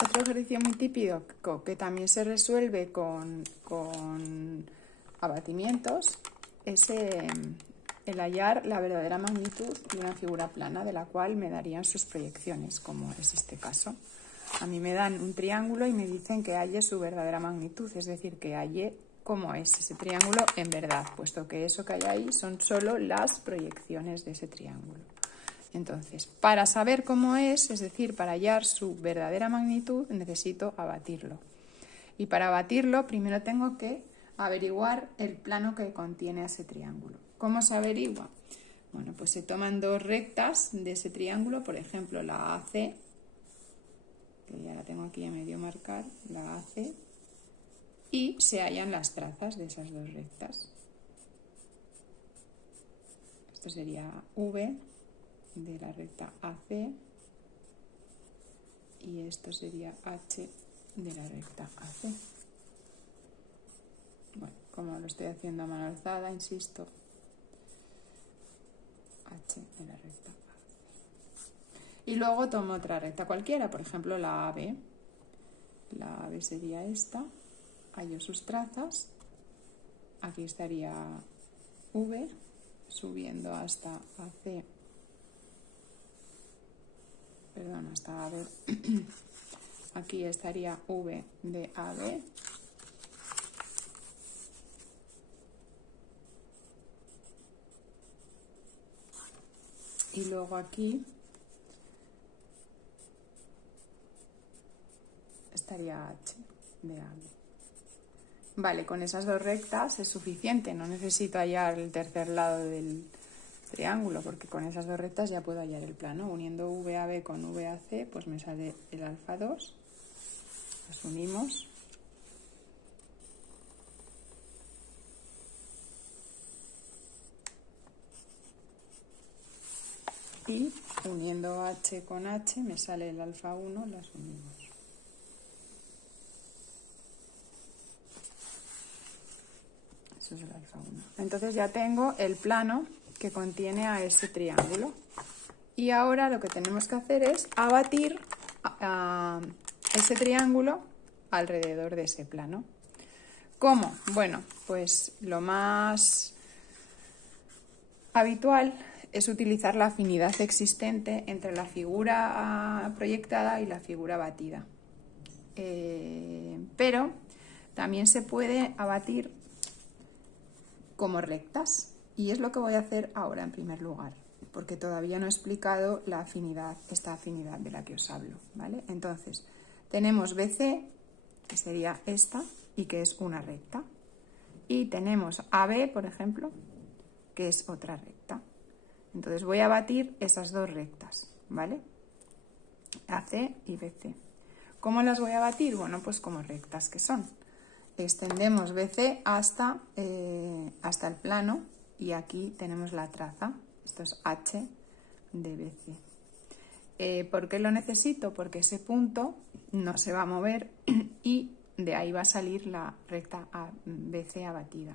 Otro ejercicio muy típico que también se resuelve con abatimientos es el hallar la verdadera magnitud de una figura plana de la cual me darían sus proyecciones, como es este caso. A mí me dan un triángulo y me dicen que halle su verdadera magnitud, es decir, que halle cómo es ese triángulo en verdad, puesto que eso que hay ahí son solo las proyecciones de ese triángulo. Entonces, para saber cómo es decir, para hallar su verdadera magnitud, necesito abatirlo. Y para abatirlo, primero tengo que averiguar el plano que contiene ese triángulo. ¿Cómo se averigua? Bueno, pues se toman dos rectas de ese triángulo, por ejemplo, la AC, que ya la tengo aquí a medio marcar, la AC, y se hallan las trazas de esas dos rectas. Esto sería V de la recta AC y esto sería H de la recta AC. Bueno, como lo estoy haciendo a mano alzada, insisto, H de la recta AC. Y luego tomo otra recta cualquiera, por ejemplo la AB. La AB sería esta, hallo sus trazas, aquí estaría V subiendo hasta AC, perdón, hasta AB. Aquí estaría V de AB. Y luego aquí estaría H de AB. Vale, con esas dos rectas es suficiente, no necesito hallar el tercer lado del triángulo, porque con esas dos rectas ya puedo hallar el plano. Uniendo VAB con VAC, pues me sale el alfa 2. Los unimos. Y uniendo H con H me sale el alfa 1, las unimos. Eso es el alfa 1. Entonces ya tengo el plano que contiene a ese triángulo. Y ahora lo que tenemos que hacer es abatir a ese triángulo alrededor de ese plano. ¿Cómo? Bueno, pues lo más habitual es utilizar la afinidad existente entre la figura proyectada y la figura abatida. Pero también se puede abatir como rectas, y es lo que voy a hacer ahora en primer lugar, porque todavía no he explicado la afinidad, esta afinidad de la que os hablo, ¿vale? Entonces, tenemos BC, que sería esta, y que es una recta, y tenemos AB, por ejemplo, que es otra recta. Entonces voy a abatir esas dos rectas, ¿vale? AC y BC. ¿Cómo las voy a abatir? Bueno, pues como rectas que son. Extendemos BC hasta el plano y aquí tenemos la traza. Esto es H de BC. ¿Por qué lo necesito? Porque ese punto no se va a mover y de ahí va a salir la recta BC abatida.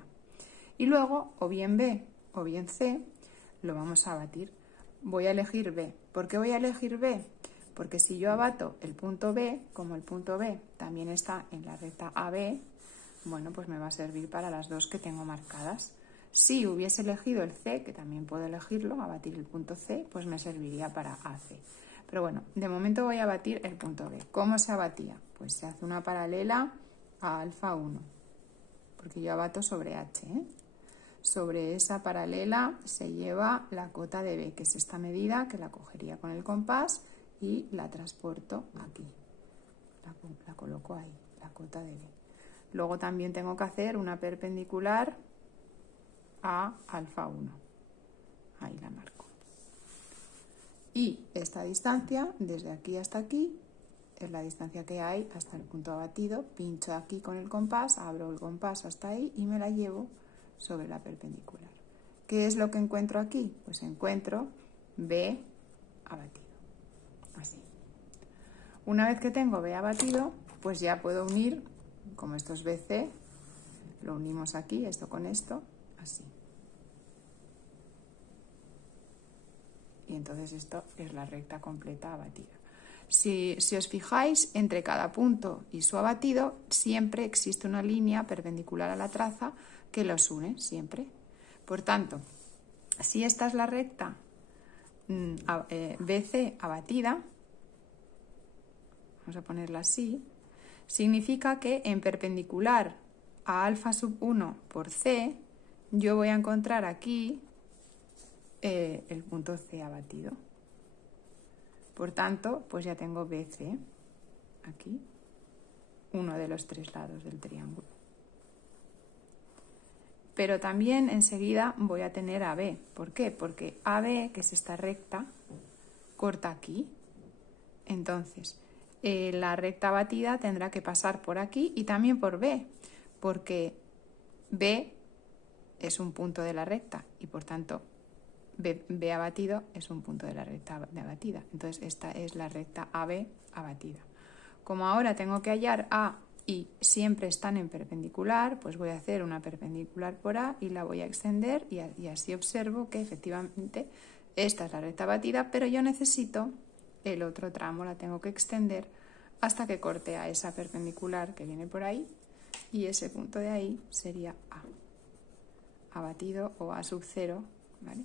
Y luego, o bien B o bien C, lo vamos a abatir. Voy a elegir B. ¿Por qué voy a elegir B? Porque si yo abato el punto B, como el punto B también está en la recta AB, bueno, pues me va a servir para las dos que tengo marcadas. Si hubiese elegido el C, que también puedo elegirlo, abatir el punto C, pues me serviría para AC. Pero bueno, de momento voy a abatir el punto B. ¿Cómo se abatía? Pues se hace una paralela a alfa 1, porque yo abato sobre H, ¿eh? Sobre esa paralela se lleva la cota de B, que es esta medida que la cogería con el compás y la transporto aquí. La coloco ahí, la cota de B. Luego también tengo que hacer una perpendicular a alfa 1. Ahí la marco. Y esta distancia, desde aquí hasta aquí, es la distancia que hay hasta el punto abatido. Pincho aquí con el compás, abro el compás hasta ahí y me la llevo sobre la perpendicular. ¿Qué es lo que encuentro aquí? Pues encuentro B abatido. Así. Una vez que tengo B abatido, pues ya puedo unir, como esto es BC, lo unimos aquí, esto con esto, así. Y entonces esto es la recta completa abatida. Si os fijáis, entre cada punto y su abatido siempre existe una línea perpendicular a la traza que los une, siempre. Por tanto, si esta es la recta BC abatida, vamos a ponerla así, significa que en perpendicular a alfa sub 1 por C, yo voy a encontrar aquí el punto C abatido. Por tanto, pues ya tengo BC aquí, uno de los tres lados del triángulo. Pero también enseguida voy a tener AB. ¿Por qué? Porque AB, que es esta recta, corta aquí. Entonces, la recta abatida tendrá que pasar por aquí y también por B, porque B es un punto de la recta y por tanto B abatido es un punto de la recta abatida. Entonces esta es la recta AB abatida. Como ahora tengo que hallar A y siempre están en perpendicular, pues voy a hacer una perpendicular por A y la voy a extender y así observo que efectivamente esta es la recta abatida, pero yo necesito el otro tramo, la tengo que extender hasta que corte a esa perpendicular que viene por ahí y ese punto de ahí sería A abatido o A sub 0, ¿vale?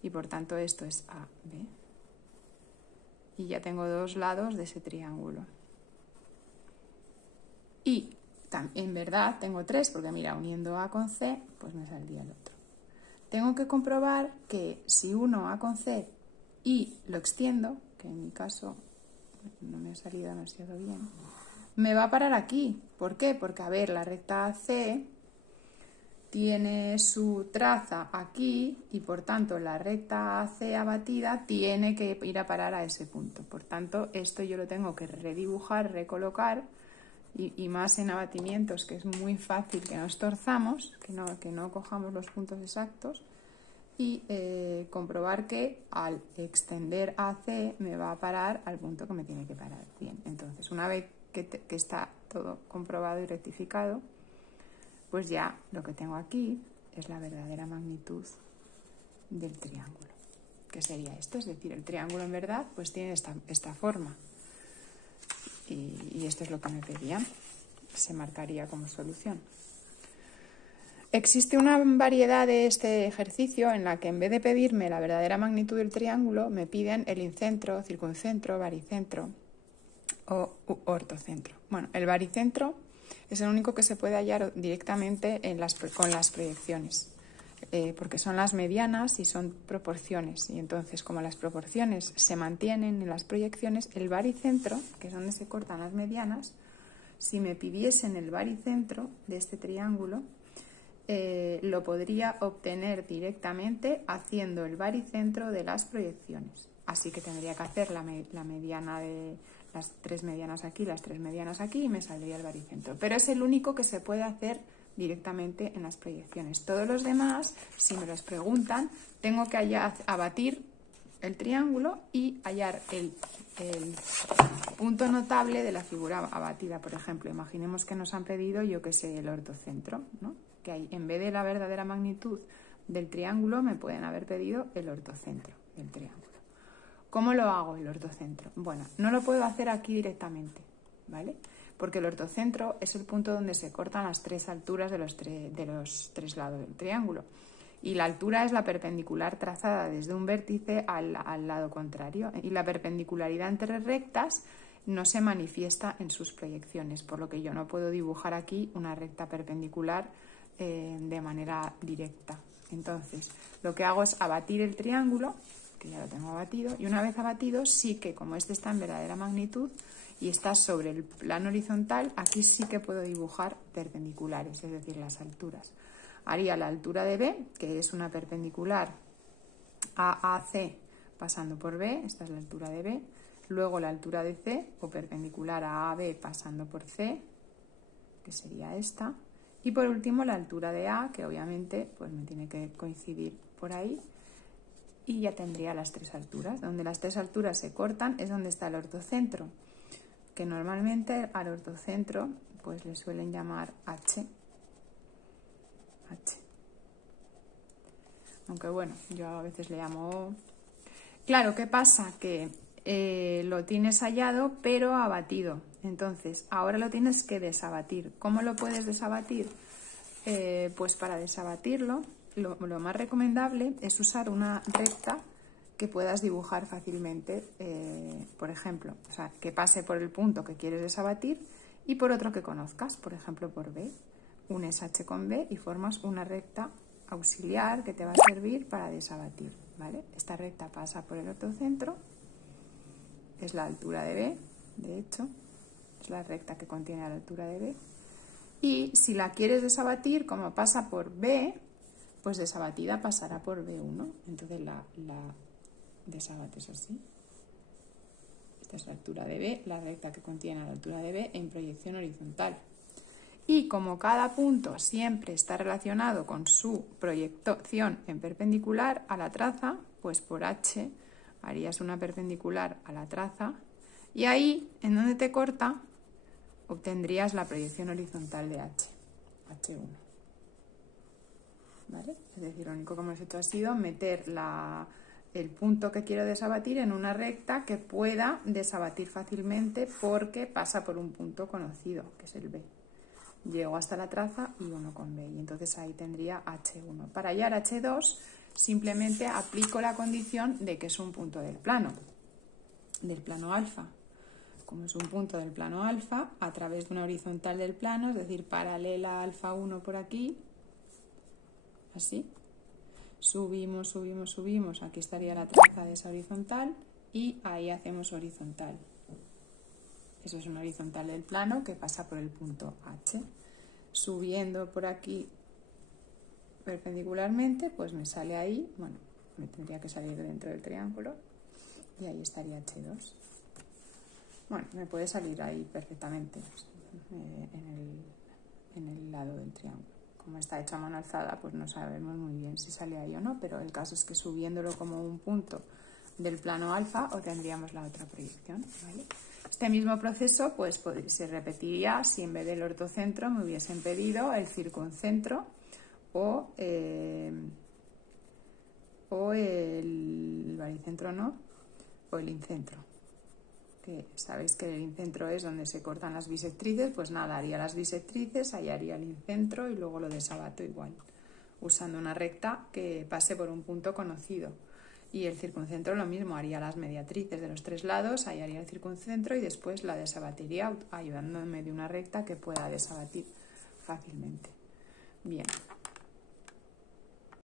Y por tanto esto es AB. Y ya tengo dos lados de ese triángulo. Y en verdad tengo tres, porque mira, uniendo A con C, pues me saldría el otro. Tengo que comprobar que si uno A con C y lo extiendo, que en mi caso no me ha salido demasiado bien, me va a parar aquí. ¿Por qué? Porque, a ver, la recta AC tiene su traza aquí y por tanto la recta AC abatida tiene que ir a parar a ese punto. Por tanto, esto yo lo tengo que redibujar, recolocar y más en abatimientos, que es muy fácil que nos torzamos, que no cojamos los puntos exactos y comprobar que al extender AC me va a parar al punto que me tiene que parar. Bien, entonces una vez que está todo comprobado y rectificado, pues ya lo que tengo aquí es la verdadera magnitud del triángulo, que sería esto, es decir, el triángulo en verdad pues tiene esta forma y esto es lo que me pedían, se marcaría como solución. Existe una variedad de este ejercicio en la que en vez de pedirme la verdadera magnitud del triángulo me piden el incentro, circuncentro, baricentro o ortocentro. Bueno, el baricentro es el único que se puede hallar directamente con las proyecciones, porque son las medianas y son proporciones. Y entonces, como las proporciones se mantienen en las proyecciones, el baricentro, que es donde se cortan las medianas, si me pidiesen el baricentro de este triángulo, lo podría obtener directamente haciendo el baricentro de las proyecciones. Así que tendría que hacer la mediana de las tres medianas aquí, las tres medianas aquí y me saldría el baricentro. Pero es el único que se puede hacer directamente en las proyecciones. Todos los demás, si me los preguntan, tengo que abatir el triángulo y hallar el punto notable de la figura abatida. Por ejemplo, imaginemos que nos han pedido, yo que sé, el ortocentro, ¿no? Que hay, en vez de la verdadera magnitud del triángulo, me pueden haber pedido el ortocentro del triángulo. ¿Cómo lo hago el ortocentro? Bueno, no lo puedo hacer aquí directamente, ¿vale? Porque el ortocentro es el punto donde se cortan las tres alturas de los tres lados del triángulo. Y la altura es la perpendicular trazada desde un vértice al lado contrario. Y la perpendicularidad entre rectas no se manifiesta en sus proyecciones, por lo que yo no puedo dibujar aquí una recta perpendicular de manera directa. Entonces, lo que hago es abatir el triángulo, que ya lo tengo abatido, y una vez abatido, sí que como este está en verdadera magnitud y está sobre el plano horizontal, aquí sí que puedo dibujar perpendiculares, es decir, las alturas. Haría la altura de B, que es una perpendicular a AC pasando por B, esta es la altura de B, luego la altura de C, o perpendicular a AB pasando por C, que sería esta, y por último la altura de A, que obviamente pues me tiene que coincidir por ahí, y ya tendría las tres alturas. Donde las tres alturas se cortan es donde está el ortocentro, que normalmente al ortocentro pues le suelen llamar H. Aunque bueno, yo a veces le llamo O. Claro, ¿qué pasa? Que lo tienes hallado pero abatido. Entonces, ahora lo tienes que desabatir. ¿Cómo lo puedes desabatir? Pues para desabatirlo, lo más recomendable es usar una recta que puedas dibujar fácilmente, por ejemplo, o sea, que pase por el punto que quieres desabatir y por otro que conozcas, por ejemplo por B. Unes H con B y formas una recta auxiliar que te va a servir para desabatir, ¿vale? Esta recta pasa por el ortocentro, es la altura de B, de hecho, es la recta que contiene la altura de B. Y si la quieres desabatir, como pasa por B, pues desabatida pasará por B1. Entonces la desabates así. Esta es la altura de B, la recta que contiene la altura de B en proyección horizontal. Y como cada punto siempre está relacionado con su proyección en perpendicular a la traza, pues por H harías una perpendicular a la traza y ahí, en donde te corta, obtendrías la proyección horizontal de H, H1. ¿Vale? Es decir, lo único que hemos hecho ha sido meter el punto que quiero desabatir en una recta que pueda desabatir fácilmente porque pasa por un punto conocido, que es el B. Llego hasta la traza y 1 con B, y entonces ahí tendría H1. Para hallar H2 simplemente aplico la condición de que es un punto del plano alfa. Como es un punto del plano alfa, a través de una horizontal del plano, es decir, paralela a alfa 1 por aquí, así, subimos, subimos, subimos, aquí estaría la traza de esa horizontal y ahí hacemos horizontal. Eso es una horizontal del plano que pasa por el punto H. Subiendo por aquí perpendicularmente, pues me sale ahí, bueno, me tendría que salir dentro del triángulo y ahí estaría H2. Bueno, me puede salir ahí perfectamente en el lado del triángulo. Como está hecho a mano alzada, pues no sabemos muy bien si sale ahí o no, pero el caso es que subiéndolo como un punto del plano alfa obtendríamos la otra proyección, ¿vale? Este mismo proceso pues se repetiría si en vez del ortocentro me hubiesen pedido el circuncentro o el baricentro no, o el incentro. Que sabéis que el incentro es donde se cortan las bisectrices, pues nada, haría las bisectrices, hallaría el incentro y luego lo desabato igual, usando una recta que pase por un punto conocido. Y el circuncentro lo mismo, haría las mediatrices de los tres lados, hallaría el circuncentro y después la desabatiría ayudándome de una recta que pueda desabatir fácilmente. Bien.